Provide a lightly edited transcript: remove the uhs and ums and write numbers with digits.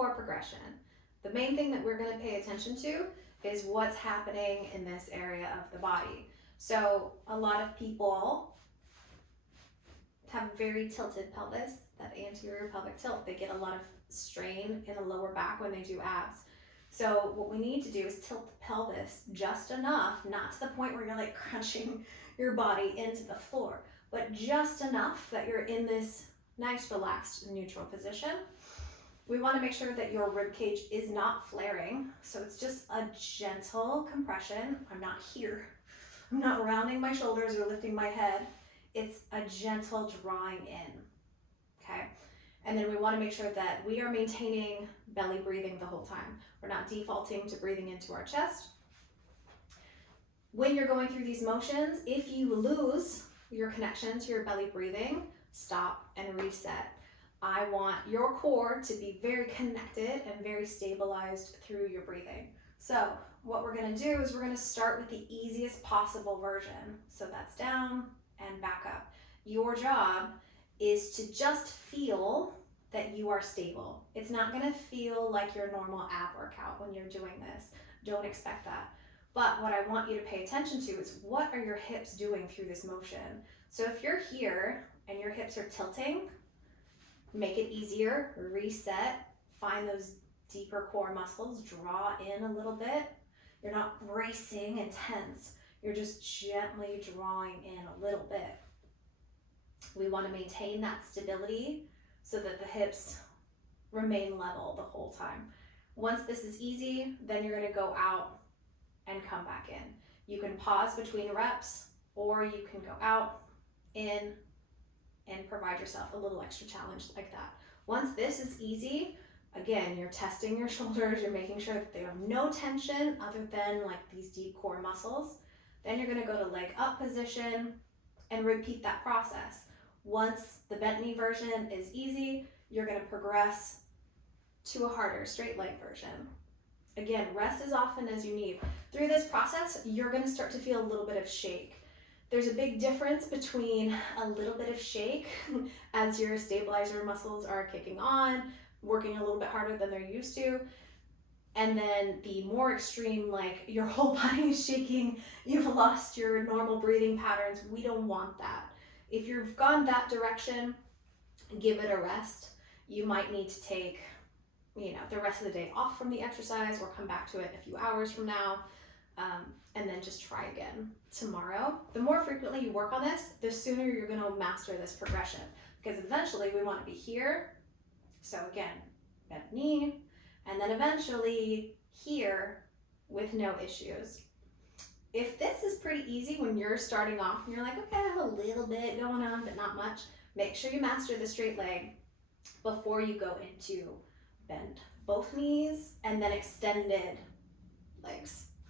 core progression. The main thing that we're going to pay attention to is what's happening in this area of the body. So a lot of people have a very tilted pelvis, that anterior pelvic tilt. They get a lot of strain in the lower back when they do abs. So what we need to do is tilt the pelvis just enough, not to the point where you're like crunching your body into the floor, but just enough that you're in this nice, relaxed, neutral position. We want to make sure that your rib cage is not flaring. So it's just a gentle compression. I'm not here. I'm not rounding my shoulders or lifting my head. It's a gentle drawing in, okay? And then we want to make sure that we are maintaining belly breathing the whole time. We're not defaulting to breathing into our chest. When you're going through these motions, if you lose your connection to your belly breathing, stop and reset. I want your core to be very connected and very stabilized through your breathing. So what we're going to do is we're going to start with the easiest possible version. So that's down and back up. Your job is to just feel that you are stable. It's not going to feel like your normal ab workout when you're doing this. Don't expect that. But what I want you to pay attention to is, what are your hips doing through this motion? So if you're here and your hips are tilting, make it easier, reset, find those deeper core muscles, draw in a little bit. You're not bracing and tense. You're just gently drawing in a little bit. We want to maintain that stability so that the hips remain level the whole time. Once this is easy, then you're going to go out and come back in. You can pause between reps, or you can go out, in, and provide yourself a little extra challenge like that. Once this is easy, again, you're testing your shoulders, you're making sure that they have no tension other than like these deep core muscles. Then you're going to go to leg up position and repeat that process. Once the bent knee version is easy, you're going to progress to a harder straight leg version. Again, rest as often as you need. Through this process, you're going to start to feel a little bit of shake. There's a big difference between a little bit of shake as your stabilizer muscles are kicking on, working a little bit harder than they're used to, and then the more extreme, like your whole body is shaking, you've lost your normal breathing patterns. We don't want that. If you've gone that direction, give it a rest. You might need to take, the rest of the day off from the exercise, or come back to it a few hours from now, and then just try again tomorrow. The more frequently you work on this, the sooner you're going to master this progression, because eventually we want to be here. So again, bent knee, and then eventually here with no issues. If this is pretty easy when you're starting off and you're like, okay, I have a little bit going on, but not much, make sure you master the straight leg before you go into bend both knees and then extended legs.